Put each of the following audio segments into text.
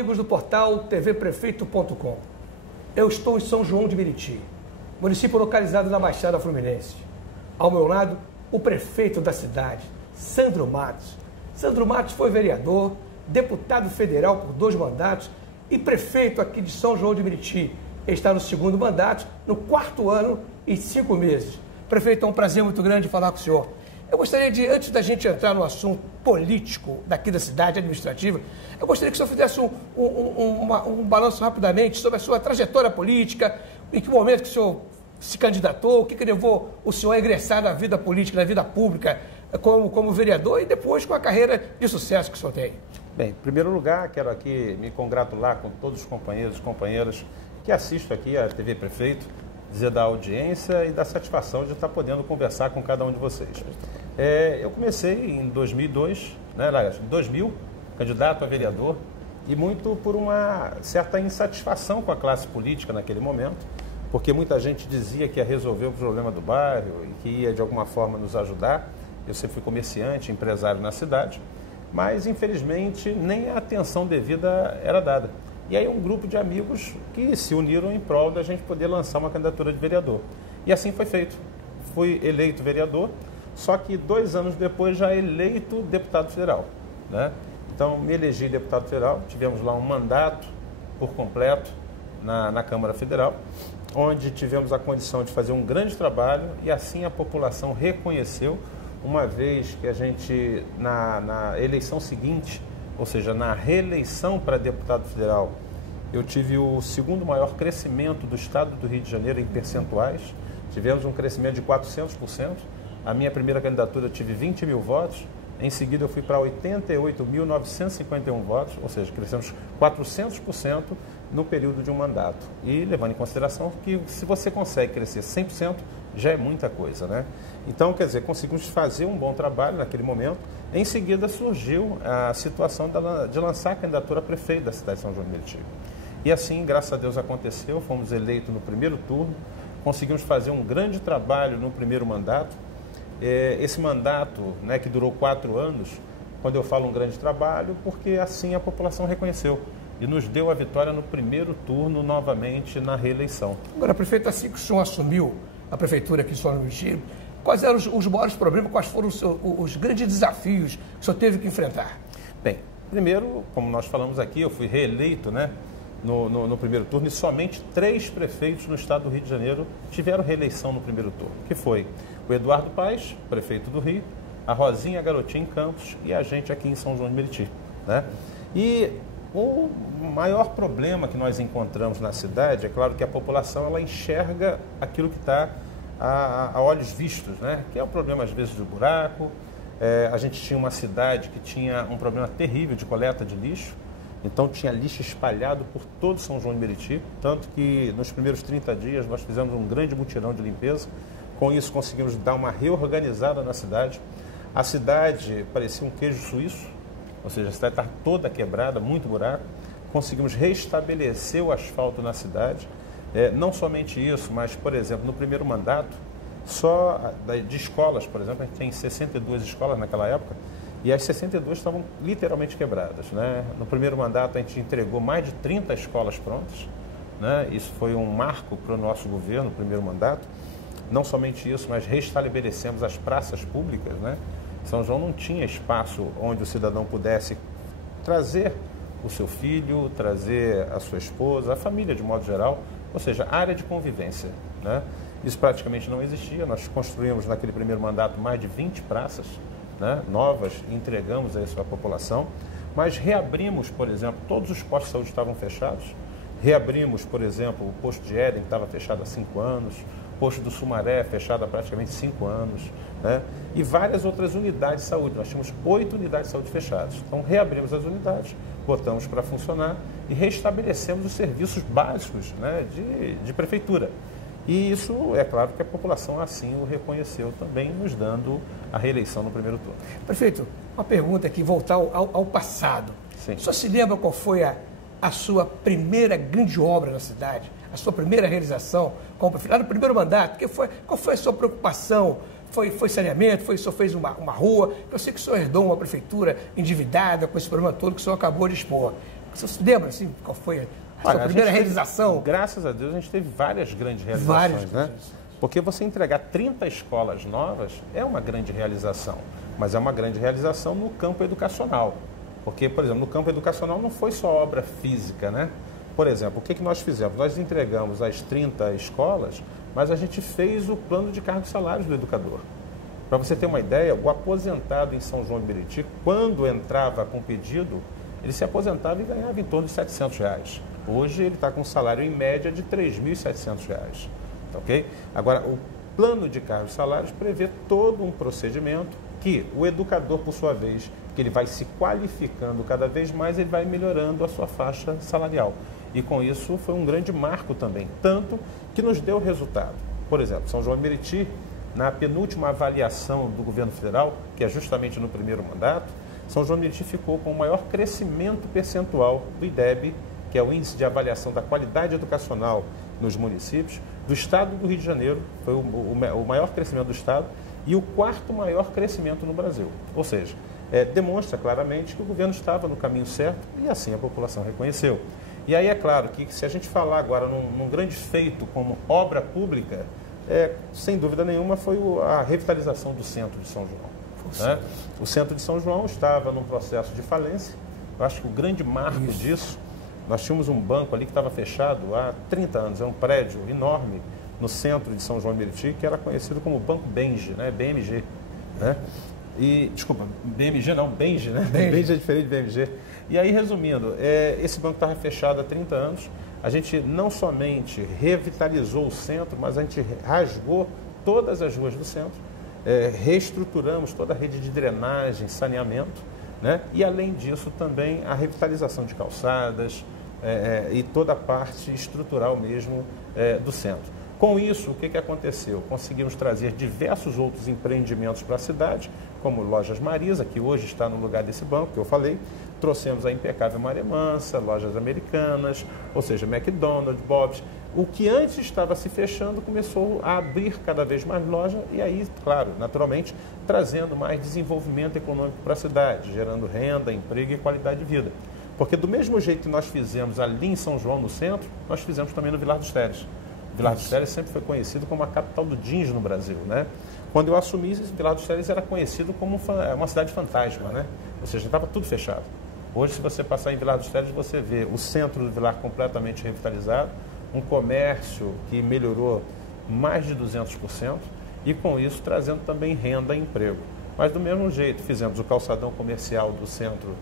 amigos do portal tvprefeito.com. Eu estou em São João de Meriti, município localizado na Baixada Fluminense. Ao meu lado, o prefeito da cidade, Sandro Matos. Sandro Matos foi vereador, deputado federal por 2 mandatos e prefeito aqui de São João de Meriti. Ele está no 2º mandato, no 4º ano e 5 meses. Prefeito, é um prazer muito grande falar com o senhor. Eu gostaria de, antes da gente entrar no assunto político daqui da cidade administrativa, eu gostaria que o senhor fizesse um balanço rapidamente sobre a sua trajetória política, em que momento que o senhor se candidatou, o que levou o senhor a ingressar na vida política, na vida pública, como vereador e depois com a carreira de sucesso que o senhor tem. Bem, em primeiro lugar, quero aqui me congratular com todos os companheiros e companheiras que assistem aqui a TV Prefeito, dizer da audiência e da satisfação de estar podendo conversar com cada um de vocês. Eu comecei em 2002, em 2000, candidato a vereador, e muito por uma certa insatisfação com a classe política naquele momento, porque muita gente dizia que ia resolver o problema do bairro e que ia de alguma forma nos ajudar. Eu sempre fui comerciante, empresário na cidade, mas infelizmente nem a atenção devida era dada. E aí um grupo de amigos que se uniram em prol da gente poder lançar uma candidatura de vereador. E assim foi feito. Fui eleito vereador, só que 2 anos depois já eleito deputado federal, né? Então me elegi deputado federal, tivemos lá um mandato por completo na Câmara Federal, onde tivemos a condição de fazer um grande trabalho e assim a população reconheceu, uma vez que a gente, na eleição seguinte, ou seja, na reeleição para deputado federal, eu tive o 2º maior crescimento do estado do Rio de Janeiro em percentuais. Tivemos um crescimento de 400%. A minha primeira candidatura eu tive 20 mil votos. Em seguida eu fui para 88.951 votos, ou seja, crescemos 400% no período de um mandato. E levando em consideração que se você consegue crescer 100%, já é muita coisa, né? Então, quer dizer, conseguimos fazer um bom trabalho naquele momento. Em seguida surgiu a situação de lançar a candidatura a prefeito da cidade de São João de Meriti. E assim, graças a Deus, aconteceu, fomos eleitos no primeiro turno, conseguimos fazer um grande trabalho no primeiro mandato. Esse mandato, né, que durou 4 anos, quando eu falo um grande trabalho, porque assim a população reconheceu e nos deu a vitória no primeiro turno, novamente na reeleição. Agora, prefeito, assim que o senhor assumiu a prefeitura aqui de São João de Meriti, quais eram os maiores problemas, quais foram os grandes desafios que o senhor teve que enfrentar? Bem, primeiro, como nós falamos aqui, eu fui reeleito, né, no primeiro turno e somente 3 prefeitos no estado do Rio de Janeiro tiveram reeleição no primeiro turno, que foi o Eduardo Paes, prefeito do Rio, a Rosinha Garotinho em Campos e a gente aqui em São João de Meriti, né? E o maior problema que nós encontramos na cidade, é claro que a população ela enxerga aquilo que está a olhos vistos, né? Que é o problema às vezes do buraco. A gente tinha uma cidade que tinha um problema terrível de coleta de lixo, então tinha lixo espalhado por todo São João de Meriti, tanto que nos primeiros 30 dias nós fizemos um grande mutirão de limpeza. Com isso conseguimos dar uma reorganizada na cidade. A cidade parecia um queijo suíço, ou seja, a cidade está toda quebrada, muito buraco. Conseguimos restabelecer o asfalto na cidade. Não somente isso, mas, por exemplo, no primeiro mandato, só de escolas, por exemplo, a gente tem 62 escolas naquela época, e as 62 estavam literalmente quebradas, né? No primeiro mandato a gente entregou mais de 30 escolas prontas, né? Isso foi um marco para o nosso governo, no primeiro mandato. Não somente isso, mas restabelecemos as praças públicas, né? São João não tinha espaço onde o cidadão pudesse trazer o seu filho, trazer a sua esposa, a família de modo geral, ou seja, área de convivência, né? Isso praticamente não existia. Nós construímos naquele primeiro mandato mais de 20 praças, né, novas, e entregamos a isso à população, mas reabrimos, por exemplo, todos os postos de saúde estavam fechados, reabrimos, por exemplo, o posto de Éden, que estava fechado há 5 anos, posto do Sumaré, fechado há praticamente 5 anos, né? E várias outras unidades de saúde. Nós tínhamos 8 unidades de saúde fechadas. Então, reabrimos as unidades, botamos para funcionar e restabelecemos os serviços básicos, né, de prefeitura. E isso, é claro que a população assim o reconheceu também, nos dando a reeleição no primeiro turno. Prefeito, uma pergunta aqui, voltar ao passado. Sim. O senhor se lembra qual foi a sua primeira grande obra na cidade? A sua primeira realização como prefeito? Lá no primeiro mandato, qual foi a sua preocupação? Foi saneamento? O senhor fez uma rua? Eu sei que o senhor herdou uma prefeitura endividada com esse problema todo que o senhor acabou de expor. Você se lembra, assim, qual foi a sua primeira realização? Graças a Deus, a gente teve várias grandes realizações, né? Porque você entregar 30 escolas novas é uma grande realização, mas é uma grande realização no campo educacional. Porque, por exemplo, no campo educacional não foi só obra física, né? Por exemplo, o que nós fizemos? Nós entregamos as 30 escolas, mas a gente fez o plano de cargos e salários do educador. Para você ter uma ideia, o aposentado em São João de Meriti, quando entrava com pedido, ele se aposentava e ganhava em torno de R$700. Hoje ele está com um salário em média de R$3.700. Ok? Agora, o plano de cargos e salários prevê todo um procedimento que o educador, por sua vez, que ele vai se qualificando cada vez mais, ele vai melhorando a sua faixa salarial. E com isso foi um grande marco também, tanto que nos deu resultado. Por exemplo, São João de Meriti, na penúltima avaliação do governo federal, que é justamente no primeiro mandato, São João de Meriti ficou com o maior crescimento percentual do IDEB, que é o Índice de Avaliação da Qualidade Educacional nos municípios, do estado do Rio de Janeiro, foi o maior crescimento do estado, e o quarto maior crescimento no Brasil. Ou seja, demonstra claramente que o governo estava no caminho certo e assim a população reconheceu. E aí é claro que se a gente falar agora num grande feito como obra pública, sem dúvida nenhuma foi a revitalização do centro de São João. Né? O centro de São João estava num processo de falência. Eu acho que o grande marco disso, nós tínhamos um banco ali que estava fechado há 30 anos, é um prédio enorme no centro de São João de Meriti, que era conhecido como Banco Benji, né? BMG. Né? E, desculpa, BMG não, Benji, né? Benji é diferente de BMG. E aí, resumindo, esse banco estava fechado há 30 anos. A gente não somente revitalizou o centro, mas a gente rasgou todas as ruas do centro, reestruturamos toda a rede de drenagem, saneamento, né? E, além disso, também a revitalização de calçadas e toda a parte estrutural mesmo do centro. Com isso, o que aconteceu? Conseguimos trazer diversos outros empreendimentos para a cidade, como Lojas Marisa, que hoje está no lugar desse banco que eu falei. Trouxemos a Impecável Maré Mansa, Lojas Americanas, ou seja, McDonald's, Bob's. O que antes estava se fechando começou a abrir cada vez mais lojas e aí, claro, naturalmente, trazendo mais desenvolvimento econômico para a cidade, gerando renda, emprego e qualidade de vida. Porque do mesmo jeito que nós fizemos ali em São João, no centro, nós fizemos também no Vilar dos Teles. Vilar dos Teles sempre foi conhecido como a capital do jeans no Brasil, né? Quando eu assumi, Vilar dos Teles era conhecido como uma cidade fantasma, né? Ou seja, estava tudo fechado. Hoje, se você passar em Vilar dos Teles, você vê o centro do Vilar completamente revitalizado, um comércio que melhorou mais de 200% e, com isso, trazendo também renda e emprego. Mas, do mesmo jeito, fizemos o calçadão comercial do centro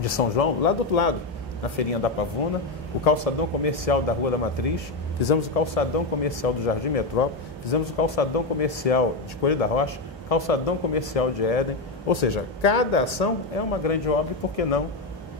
de São João, lá do outro lado, na Feirinha da Pavuna, o calçadão comercial da Rua da Matriz, fizemos o calçadão comercial do Jardim Metrópole, fizemos o calçadão comercial de Coelho da Rocha, calçadão comercial de Éden, ou seja, cada ação é uma grande obra e, por que não,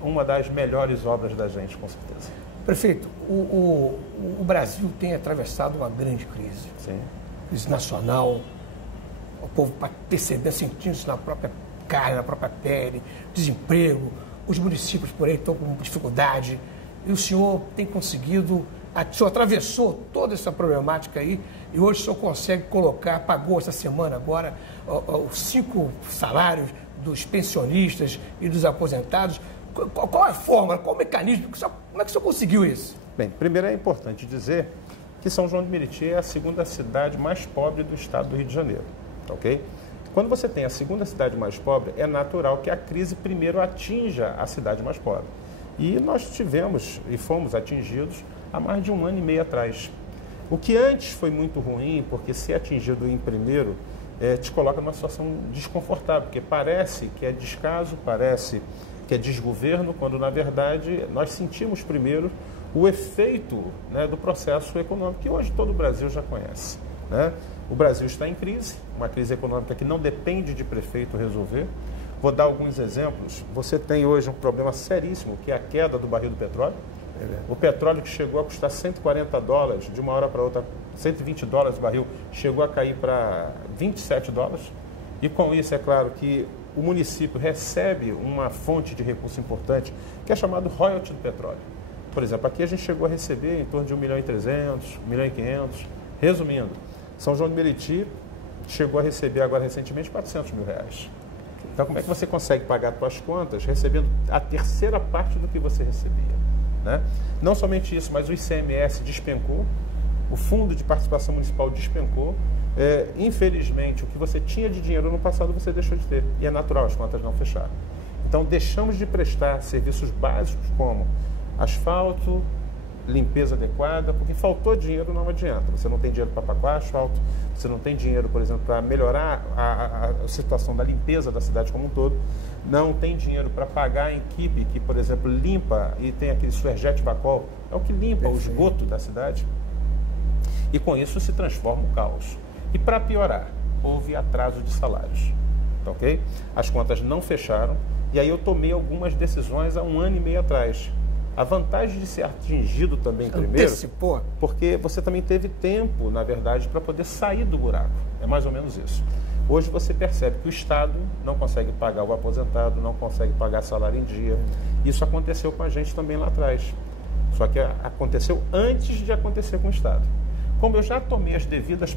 uma das melhores obras da gente, com certeza. Prefeito, o Brasil tem atravessado uma grande crise. Sim. Crise nacional, o povo percebendo, sentindo isso na própria carne, na própria pele, desemprego, os municípios por aí estão com dificuldade, e o senhor tem conseguido, o senhor atravessou toda essa problemática aí, e hoje o senhor consegue colocar, pagou essa semana agora, os 5 salários dos pensionistas e dos aposentados. Qual é a fórmula, qual o mecanismo, como é que o senhor conseguiu isso? Bem, primeiro é importante dizer que São João de Meriti é a segunda cidade mais pobre do estado do Rio de Janeiro, ok? Quando você tem a segunda cidade mais pobre, é natural que a crise primeiro atinja a cidade mais pobre. E nós tivemos e fomos atingidos há mais de 1 ano e meio atrás. O que antes foi muito ruim, porque ser atingido em primeiro te coloca numa situação desconfortável, porque parece que é descaso, parece que é desgoverno, quando na verdade nós sentimos primeiro o efeito, né, do processo econômico que hoje todo o Brasil já conhece, né? O Brasil está em crise, uma crise econômica que não depende de prefeito resolver. Vou dar alguns exemplos. Você tem hoje um problema seríssimo, que é a queda do barril do petróleo. O petróleo que chegou a custar $140, de uma hora para outra, $120 o barril, chegou a cair para $27. E com isso, é claro que o município recebe uma fonte de recurso importante, que é chamado royalty do petróleo. Por exemplo, aqui a gente chegou a receber em torno de R$1.300.000, R$1.500.000. Resumindo, São João de Meriti chegou a receber agora recentemente R$400 mil. Então, como é que você consegue pagar as suas contas recebendo a terceira parte do que você recebia? Né? Não somente isso, mas o ICMS despencou, o Fundo de Participação Municipal despencou. Infelizmente, o que você tinha de dinheiro no passado, você deixou de ter. E é natural, as contas não fecharam. Então, deixamos de prestar serviços básicos como asfalto, limpeza adequada, porque faltou dinheiro, não adianta. Você não tem dinheiro para pagar asfalto, você não tem dinheiro, por exemplo, para melhorar a situação da limpeza da cidade como um todo, não tem dinheiro para pagar a equipe que, por exemplo, limpa e tem aquele Suerjet Vacol, é o que limpa o esgoto da cidade. E com isso se transforma o caos. E para piorar, houve atraso de salários. Ok? As contas não fecharam e aí eu tomei algumas decisões há 1 ano e meio atrás. A vantagem de ser atingido também primeiro, antecipou, porque você também teve tempo, na verdade, para poder sair do buraco. É mais ou menos isso. Hoje você percebe que o Estado não consegue pagar o aposentado, não consegue pagar salário em dia. Isso aconteceu com a gente também lá atrás. Só que aconteceu antes de acontecer com o Estado. Como eu já tomei as devidas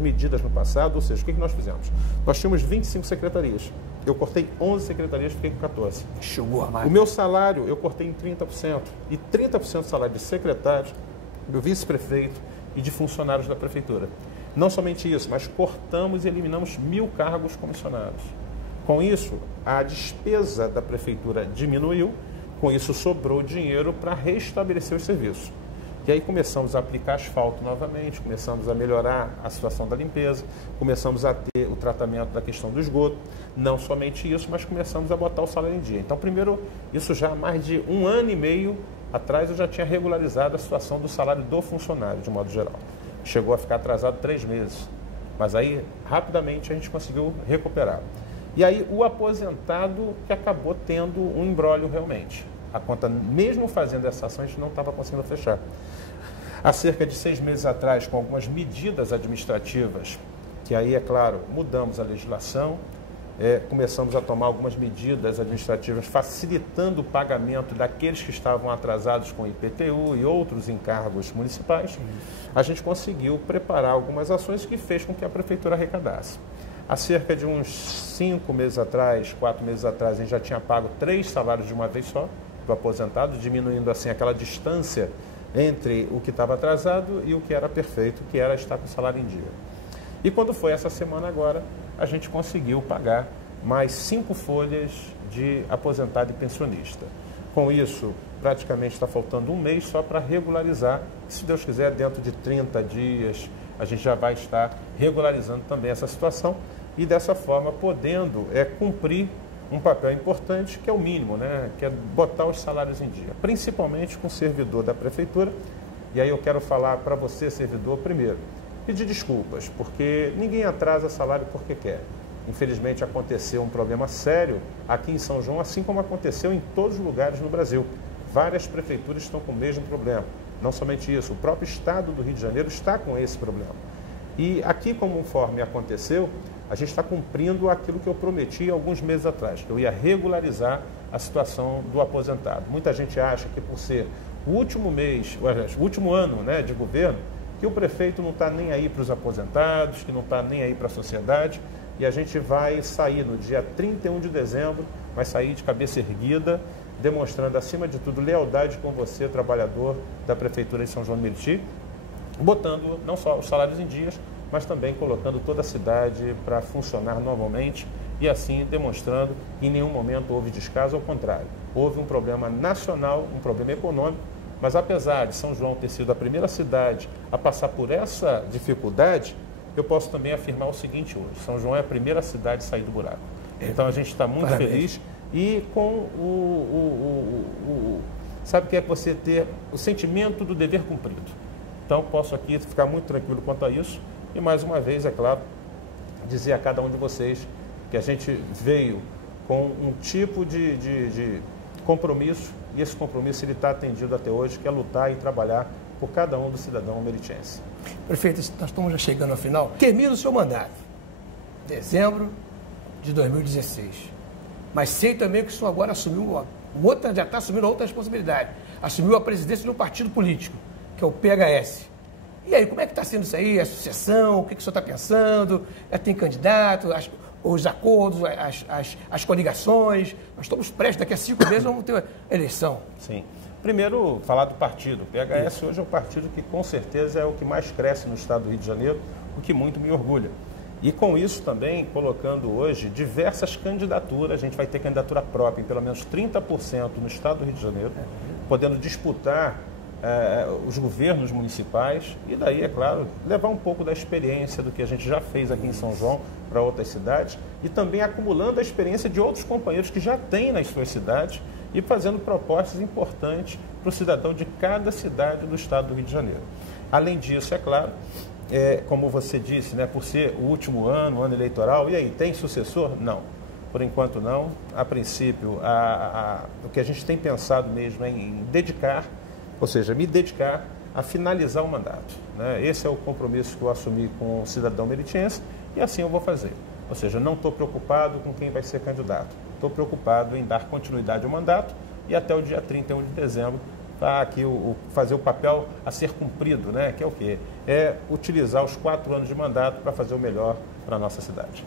medidas no passado, ou seja, o que nós fizemos? Nós tínhamos 25 secretarias. Eu cortei 11 secretarias e fiquei com 14. Chegou a mais. O meu salário eu cortei em 30%. E 30% do salário de secretários, do vice-prefeito e de funcionários da prefeitura. Não somente isso, mas cortamos e eliminamos 1.000 cargos comissionados. Com isso, a despesa da prefeitura diminuiu, com isso sobrou dinheiro para restabelecer os serviços. E aí começamos a aplicar asfalto novamente, começamos a melhorar a situação da limpeza, começamos a ter o tratamento da questão do esgoto. Não somente isso, mas começamos a botar o salário em dia. Então, primeiro, isso já há mais de 1 ano e meio atrás, eu já tinha regularizado a situação do salário do funcionário, de modo geral. Chegou a ficar atrasado 3 meses, mas aí, rapidamente, a gente conseguiu recuperar. E aí, o aposentado que acabou tendo um imbróglio realmente. A conta, mesmo fazendo essa ação, a gente não estava conseguindo fechar. Há cerca de 6 meses atrás, com algumas medidas administrativas, que aí, é claro, mudamos a legislação, começamos a tomar algumas medidas administrativas facilitando o pagamento daqueles que estavam atrasados com IPTU e outros encargos municipais. A gente conseguiu preparar algumas ações que fez com que a prefeitura arrecadasse. Há cerca de uns 5 meses atrás, 4 meses atrás, a gente já tinha pago 3 salários de uma vez só do aposentado, diminuindo assim aquela distância entre o que estava atrasado e o que era perfeito, que era estar com o salário em dia. E quando foi essa semana agora, a gente conseguiu pagar mais 5 folhas de aposentado e pensionista. Com isso, praticamente está faltando 1 mês só para regularizar. Se Deus quiser, dentro de 30 dias, a gente já vai estar regularizando também essa situação e dessa forma podendo cumprir um papel importante, que é o mínimo, né? Que é botar os salários em dia, principalmente com o servidor da prefeitura. E aí eu quero falar para você, servidor, primeiro, pedir desculpas, porque ninguém atrasa salário porque quer. Infelizmente aconteceu um problema sério aqui em São João, assim como aconteceu em todos os lugares no Brasil. Várias prefeituras estão com o mesmo problema. Não somente isso, o próprio Estado do Rio de Janeiro está com esse problema. E aqui, conforme aconteceu, a gente está cumprindo aquilo que eu prometi alguns meses atrás, que eu ia regularizar a situação do aposentado. Muita gente acha que por ser o último mês, o último ano, né, de governo, que o prefeito não está nem aí para os aposentados, que não está nem aí para a sociedade, e a gente vai sair no dia 31 de dezembro, vai sair de cabeça erguida, demonstrando, acima de tudo, lealdade com você, trabalhador da Prefeitura de São João do Meriti, botando não só os salários em dias, mas também colocando toda a cidade para funcionar normalmente e assim demonstrando que em nenhum momento houve descaso, ao contrário. Houve um problema nacional, um problema econômico, mas apesar de São João ter sido a primeira cidade a passar por essa dificuldade, eu posso também afirmar o seguinte hoje: São João é a primeira cidade a sair do buraco. Então a gente está muito feliz e com sabe que é você ter o sentimento do dever cumprido. Então posso aqui ficar muito tranquilo quanto a isso e mais uma vez, é claro, dizer a cada um de vocês que a gente veio com um tipo de compromisso e esse compromisso ele está atendido até hoje, que é lutar e trabalhar por cada um do cidadão meritense. Prefeito, nós estamos já chegando ao final. Termina o seu mandato, dezembro de 2016. Mas sei também que o senhor agora assumiu já está assumindo outra responsabilidade. Assumiu a presidência de um partido político, que é o PHS. E aí, como é que está sendo isso aí? A sucessão? O que o senhor está pensando? Tem candidato? os acordos, as coligações. Nós estamos prestes, daqui a 5 meses vamos ter uma eleição. Sim. Primeiro, falar do partido. O PHS hoje é o partido que, com certeza, é o que mais cresce no estado do Rio de Janeiro, o que muito me orgulha. E com isso também, colocando hoje diversas candidaturas, a gente vai ter candidatura própria em pelo menos 30% no estado do Rio de Janeiro, podendo disputar os governos municipais e daí, é claro, levar um pouco da experiência do que a gente já fez aqui em São João para outras cidades e também acumulando a experiência de outros companheiros que já têm nas suas cidades e fazendo propostas importantes para o cidadão de cada cidade do estado do Rio de Janeiro. Além disso, é claro, como você disse, né, por ser o último ano eleitoral, e aí, tem sucessor? Não. Por enquanto não. A princípio, o que a gente tem pensado mesmo é em dedicar, ou seja, me dedicar a finalizar o mandato, né? Esse é o compromisso que eu assumi com o cidadão meritiense e assim eu vou fazer. Ou seja, não estou preocupado com quem vai ser candidato. Estou preocupado em dar continuidade ao mandato e até o dia 31 de dezembro para aqui fazer o papel a ser cumprido, né? Que é o quê? É utilizar os 4 anos de mandato para fazer o melhor para a nossa cidade.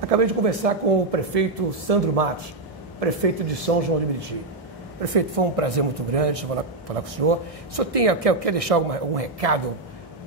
Acabei de conversar com o prefeito Sandro Matos, prefeito de São João de Meriti. Prefeito, foi um prazer muito grande falar com o senhor. O senhor quer deixar algum recado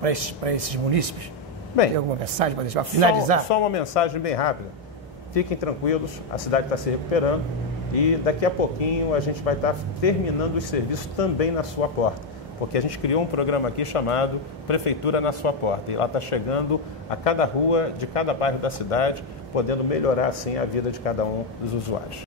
para esses munícipes? Bem, tem alguma mensagem para finalizar? Só uma mensagem bem rápida. Fiquem tranquilos, a cidade está se recuperando e daqui a pouquinho a gente vai estar terminando os serviços também na sua porta. Porque a gente criou um programa aqui chamado Prefeitura na Sua Porta. E lá está chegando a cada rua de cada bairro da cidade, podendo melhorar assim a vida de cada um dos usuários.